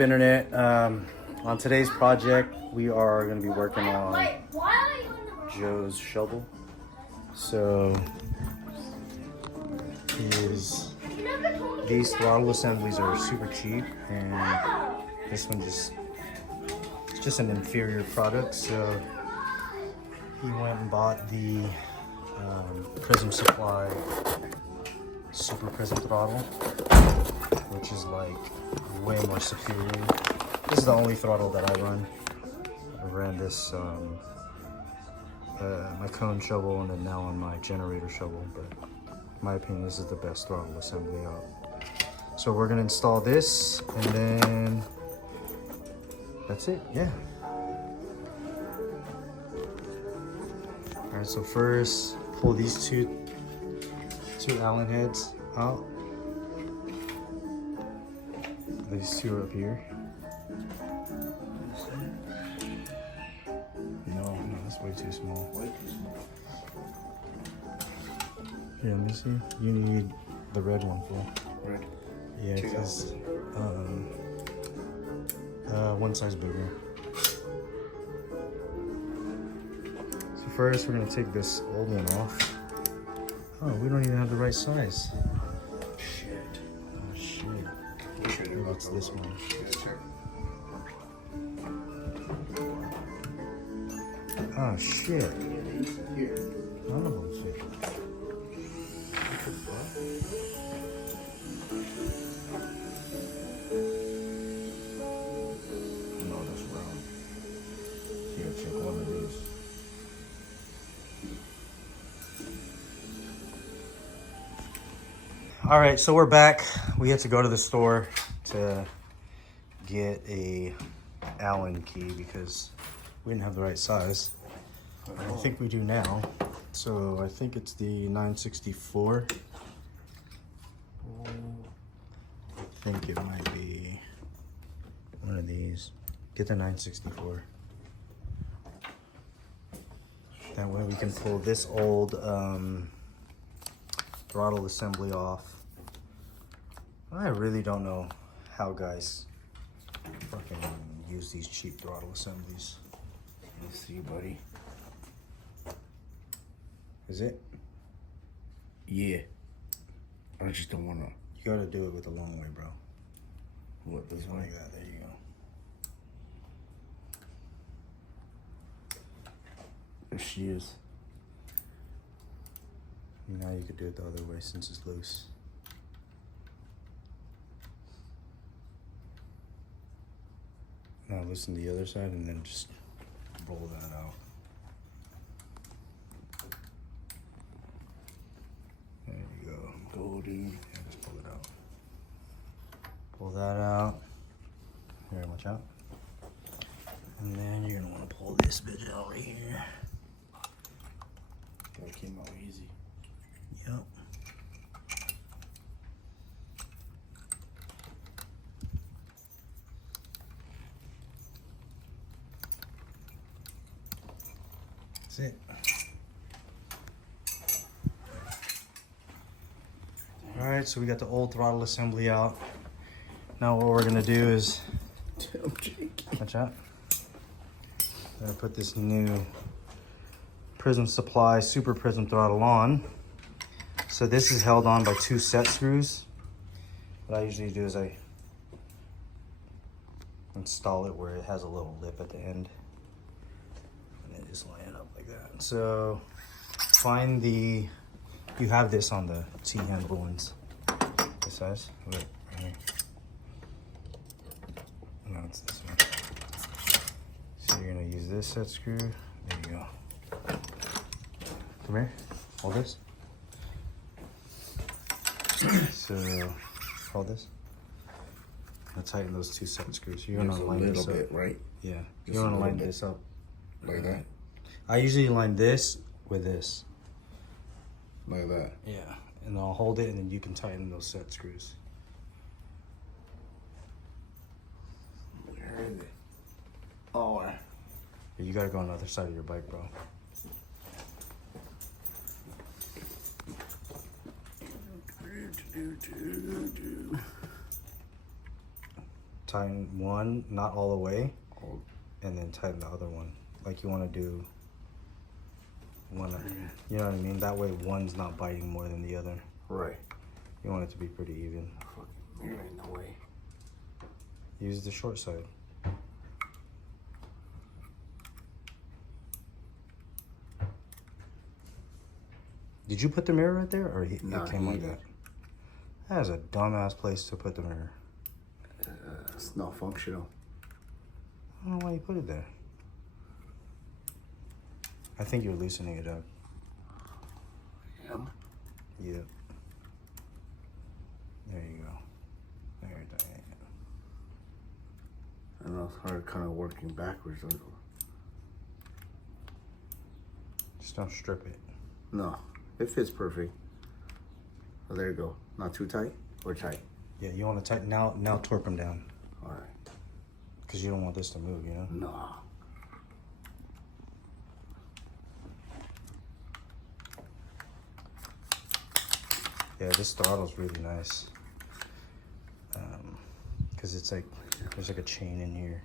up, internet? On today's project, we are going to be working on Joe's shovel. So, these throttle assemblies are super cheap, and this one it's just an inferior product. So, he went and bought the Prism Supply Superprism Throttle, which is like way more superior. This is the only throttle that I run. I ran this my cone shovel and then now on my generator shovel, but in my opinion this is the best throttle assembly out. So we're gonna install this and then that's it, yeah. Alright, so first pull these two Allen heads out. These two are up here. No, that's way too small. Way too small. Here, let me see. You need the red one, Phil. Red? Yeah, because one size bigger. So first we're gonna take this old one off. Oh, we don't even have the right size. Shit. Oh shit. Maybe it's this one. Oh shit. None of them fit. No, that's wrong. You gotta check one of these. All right, so we're back. We had to go to the store to get a Allen key because we didn't have the right size. I think we do now. So I think it's the 964. I think it might be one of these. Get the 964. That way we can pull this old throttle assembly off. I really don't know how guys fucking use these cheap throttle assemblies. Let's see, buddy. Is it? Yeah. I just don't wanna. You gotta do it with the long way, bro. What, this one? Like that, there you go. There she is. Now you could do it the other way since it's loose. Now loosen the other side and then just roll that out. There you go. Go, dude. Yeah, just pull it out. Pull that out. Here, watch out. And then you're gonna want to pull this bitch out right here. That came out easy. Yep. That's it. All right, so we got the old throttle assembly out. Now what we're gonna do is, watch out. I'm gonna put this new Prism Supply Super Prism Throttle on. So this is held on by 2 set screws. What I usually do is I install it where it has a little lip at the end. And then just line it up like that. So find the, you have this on the T-handle ones. This size, look, right here. No, it's this one. So you're gonna use this set screw. There you go. Come here, hold this. So, hold this. I'll tighten those 2 set screws. You're gonna line this up. A little bit, right? Yeah, Just you're gonna a line little this up. Like that? I usually line this with this. Like that? Yeah, and I'll hold it and then you can tighten those set screws. Where is it? Oh, You gotta go on the other side of your bike, bro. tighten one, not all the way, Oh. and then tighten the other one. Like you want to do one, you know what I mean? That way one's not biting more than the other. Right. You want it to be pretty even. Fucking mirror in the way. Use the short side. Did you put the mirror right there, or it came like that? That is a dumbass place to put the mirror. It's not functional. I don't know why you put it there. I think you're loosening it up. Yeah. Yep. There you go. There you go. I know it's hard kind of working backwards. Just don't strip it. No, it fits perfect. Oh, there you go. Not too tight or tight? Yeah, you want to tighten now. Now torque them down. All right. Because you don't want this to move, you know? No. Yeah, this throttle's really nice. Because it's like, there's like a chain in here.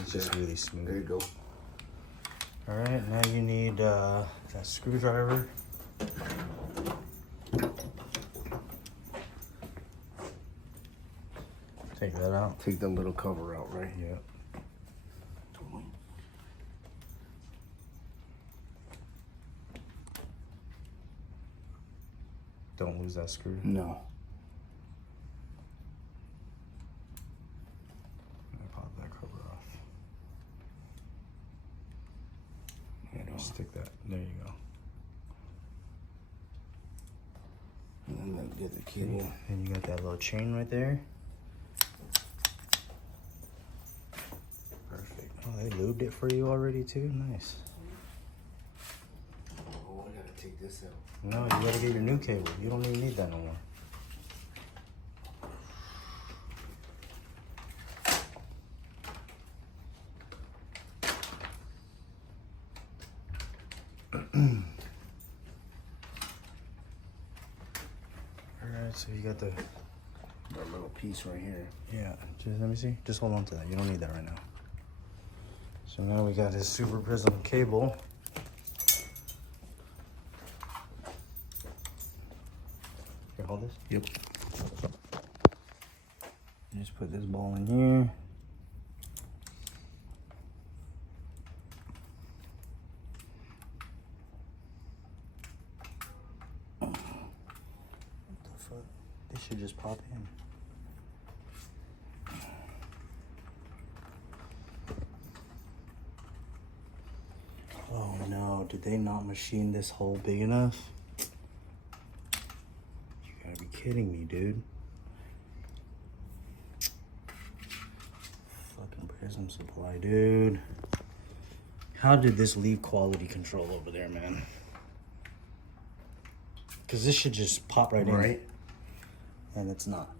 It's just really smooth. There you go. All right, now you need that screwdriver. Take that out. Take the little cover out, right? Yeah. Don't lose that screw. No. Pop that cover off. And stick that. There you go. And then get the cable. And you got that little chain right there. Perfect. Oh, they lubed it for you already too? Nice. Oh, I gotta take this out. No, you gotta get your new cable. You don't even need that no more. Alright, so you got the... That little piece right here. Yeah, just let me see. Just hold on to that. You don't need that right now. So now we got his Super Prism cable. Here, hold this. Yep. You just put this ball in here. What the fuck? This should just pop in. Oh no, did they not machine this hole big enough? You gotta be kidding me, dude. Fucking Prism Supply, dude. How did this leave quality control over there, man? Because this should just pop right in. Right. And it's not.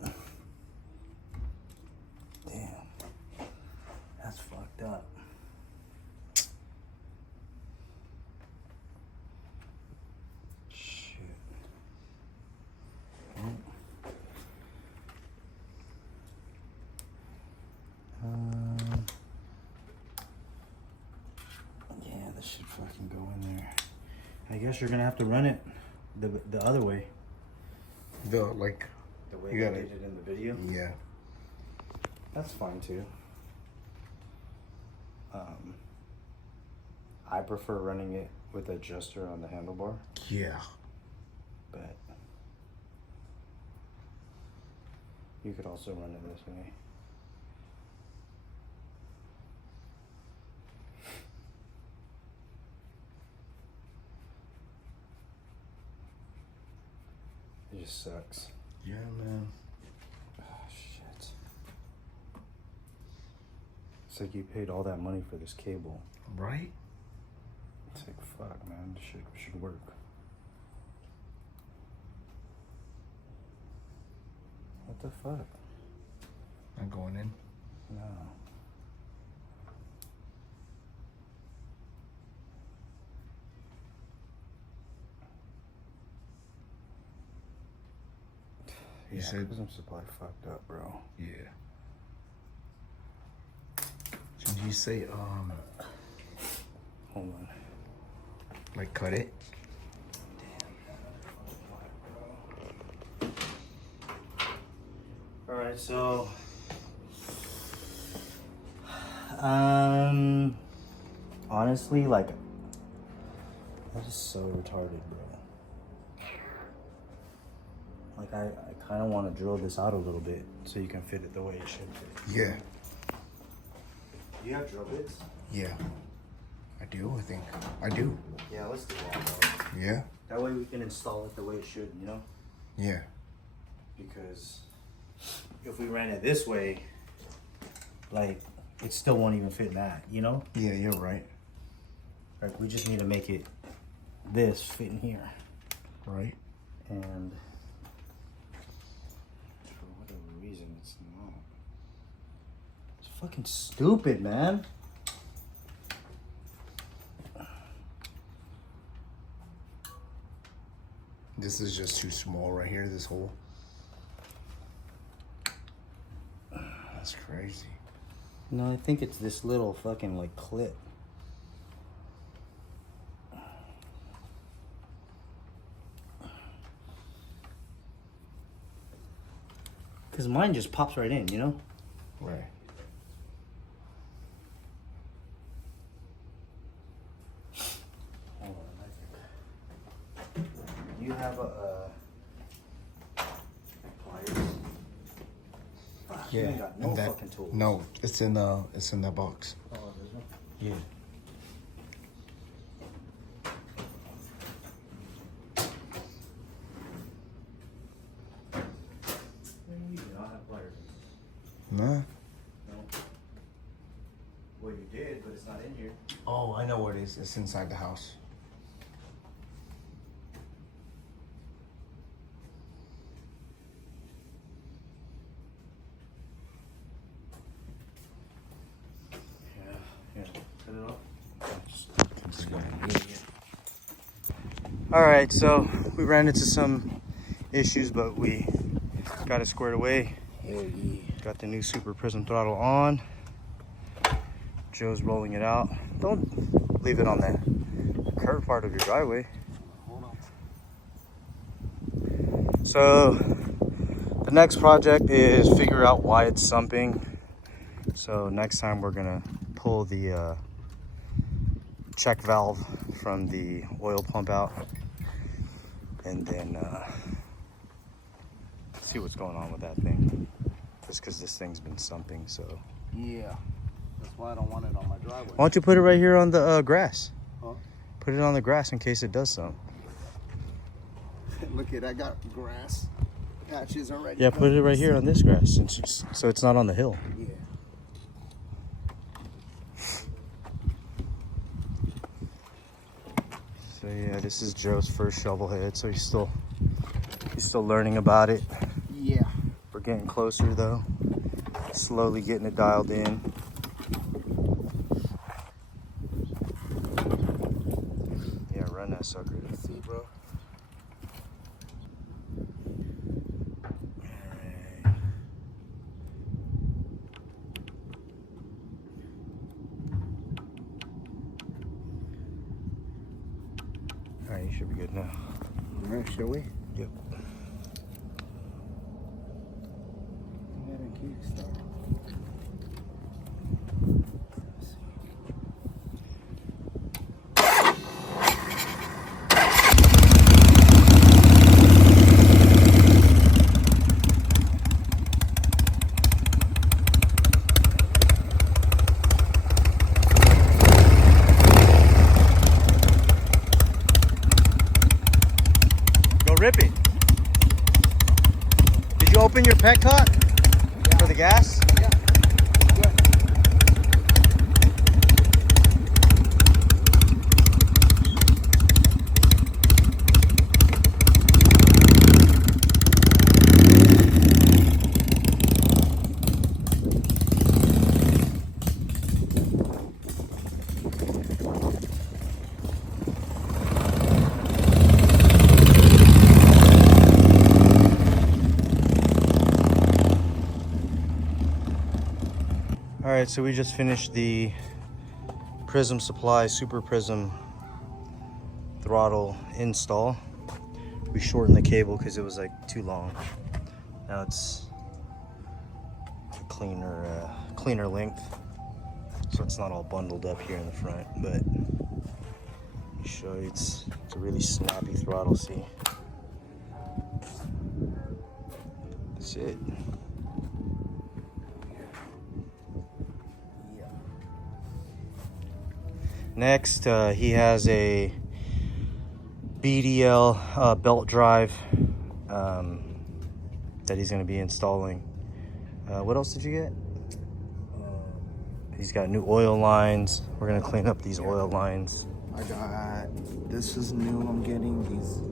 Damn. That's fucked up. Shit. Oh. Yeah, this should fucking go in there. I guess you're gonna have to run it the other way. The like. The way You they gotta- did it in the video. Yeah. That's fine too. I prefer running it with adjuster on the handlebar, Yeah. but you could also run it this way. It just sucks. Yeah, man. Oh, shit. It's like you paid all that money for this cable. Right? It's like, fuck, man, this should work. What the fuck? Not going in. No. Yeah, said Prism Supply fucked up, bro. yeah. Did you say Hold on. like cut it? All right, so honestly, like, that is so retarded, bro. Like, I kind of want to drill this out a little bit so you can fit it the way it should fit. Yeah. Do you have drill bits? Yeah. I do, I think. I do. Yeah, let's do that, bro. Yeah? That way we can install it the way it should, you know? Yeah. Because if we ran it this way, like, it still won't even fit in that, you know? Yeah, you're right. Like, we just need to make it this fit in here. Right. And for whatever reason, it's not. It's fucking stupid, man. This is just too small right here, this hole. That's crazy. No, I think it's this little fucking, like, clip. Because mine just pops right in, you know? Right. Hold on, you have a pliers? Fuck, you ain't got no and that, fucking tools. no, it's in that box. Oh, there's no. Yeah. You don't have pliers. Nah. No. Well, you did, but it's not in here. Oh, I know where it is. It's inside the house. Yeah. Cut it off. All right, so we ran into some issues, but we got it squared away. Hell yeah. Got the new Superprism Throttle on. Joe's rolling it out. Don't leave it on the curved part of your driveway. Hold on. So the next project is figure out why it's sumping. So next time we're gonna pull the check valve from the oil pump out and then see what's going on with that thing. Just because this thing's been sumping, so. Yeah. That's why I don't want it on my driveway. Why don't you put it right here on the grass? Huh? Put it on the grass in case it does something. Look at, I got grass patches already. Yeah, put it right here on this grass since so it's not on the hill. Yeah. So yeah, this is Joe's first shovel head, so he's still learning about it. Yeah. We're getting closer though. Slowly getting it dialed in. Yeah, run that sucker. See, bro. Alright, you should be good now. All right, shall we? Yep. Go rip it. Did you open your petcock for the gas? Yeah. Good. right, so we just finished the Prism Supply Super Prism Throttle install. We shortened the cable because it was like too long. Now it's a cleaner length, so it's not all bundled up here in the front. But let me show you, it's a really snappy throttle. See, that's it. Next, he has a BDL belt drive that he's going to be installing. What else did you get? He's got new oil lines. We're going to clean up these oil lines. I got, this is new, I'm getting these.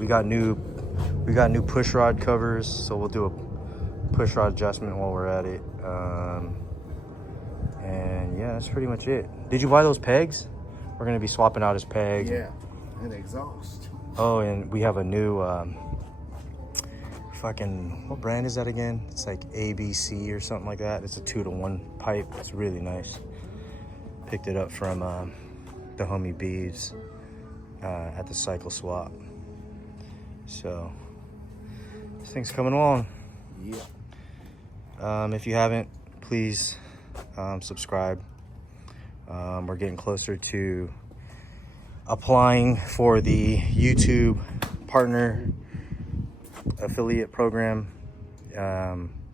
We got new push rod covers, so we'll do a push rod adjustment while we're at it. And yeah, that's pretty much it. Did you buy those pegs? We're going to be swapping out his peg. Yeah, and exhaust. Oh, and we have a new what brand is that again? It's like ABC or something like that. It's a 2-to-1 pipe. It's really nice. Picked it up from the homie Beads at the cycle swap. So this thing's coming along. Yeah. If you haven't, please subscribe. We're getting closer to applying for the YouTube partner affiliate program.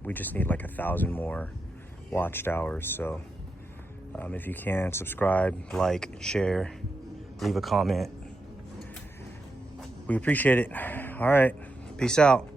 We just need like 1,000 more watched hours. So if you can, subscribe, like, share, leave a comment. We appreciate it. All right, peace out.